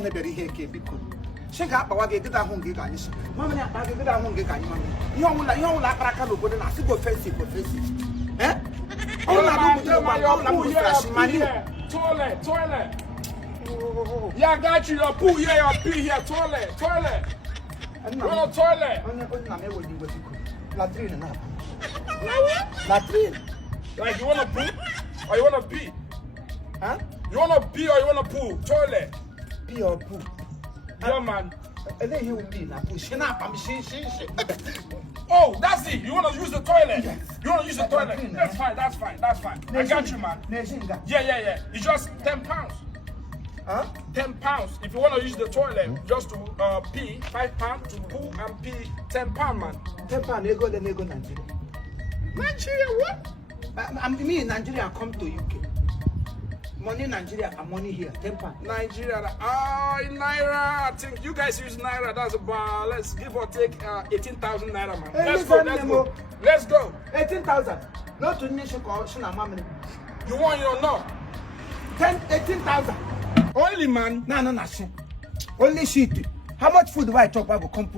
man very here because she got power get that hungry guy. Mamma, I get that hungry guy. You don't like Rakano, but I go face it. Eh? All I do Toilet. Yeah, I got you. Your poo here, your pee here. Toilet. No toilet. Latrine. Like you wanna poo or you wanna pee? Huh? You wanna pee or you wanna poo? Toilet. Pee or poo? Yeah, man. And then he will be now pushing up. Oh, that's it. You wanna use the toilet? Yes. You wanna use the toilet? That's fine. I got you, man. Yeah. It's just £10. Huh? £10. If you want to use the toilet just to pee, £5 to poo and pee, £10, man. £10, they go Nigeria. Nigeria, what? Me in Nigeria come to UK. Money in Nigeria and money here. £10. Nigeria, in Naira, I think you guys use Naira. That's about, let's give or take 18,000 Naira, man. Let's go. 18,000. Not to nation called Shinamamini. You want your no? 18,000. Only, man. No. Only shit. How much food do I talk about? Come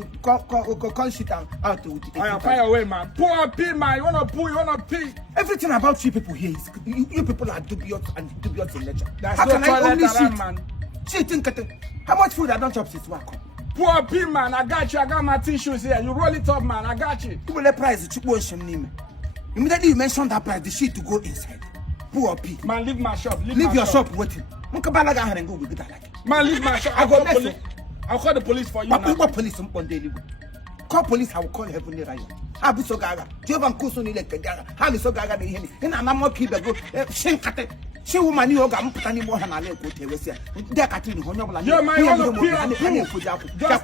shit out with it. I fire away, man. Poo or pee, man. You wanna poo, you wanna pee. Everything about you people here is you people are dubious in nature. That's how no can I only around, man. How much food I don't chop since work? Poo or pee, man. I got you. I got my tissues here. You roll it up, man. I got you. People let price immediately you mention that price, the shit to go inside. Poo or pee. Man, leave my shop. Leave your shop waiting. Man, leave my shop. I'll call the police for you now. Call police on daily. Call police, I will call Heavenly Ryan. Abu Sogaga, Jovan Kusuni Lekaga, Hali Sogaga, and I'm not keep a go. She woman, you got any more than I let go to Russia. They're cutting Honola. You're my just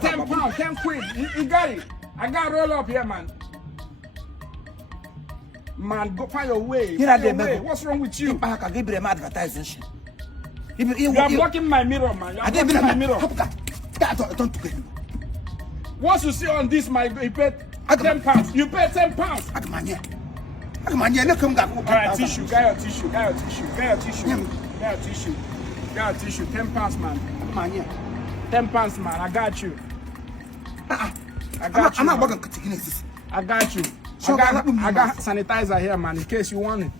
£10, 10 quid. You got it. I got to roll up here, man. Man, go find your way. What's wrong with you? I can give them advertising. You are blocking my mirror, man. You are blocking my mirror. Don't get me. Once you see on this, you pay £10. You pay £10. Alright, tissue. Get your tissue. £10, man. £10, man. I got you. I'm not working continuous. I got you. I got sanitizer here, man, in case you want it.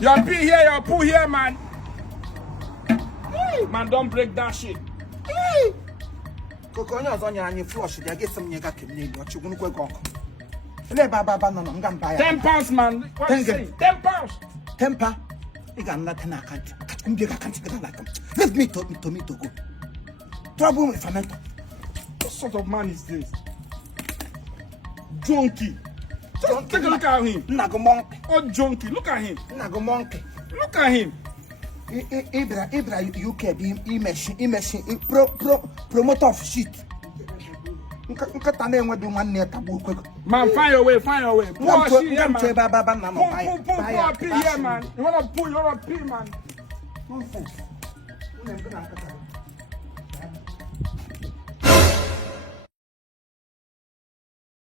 Your pee here, your poo here, man. Man, don't break that shit. Coconut on your flush. I get some nigga can name what you want to go. £10, man. What are you saying? £10. Temper. You got nothing I can't. Let me to go. Trouble with fermentor. What sort of man is this? Junkie. Just take a look at him. Nago monkey. Oh, junkie. Look at him. Nago monkey. Look at him. Ibra UK promoter of shit. Man, find your way. Poo here, man. You wanna poo, you wanna pee, man. Nonsense.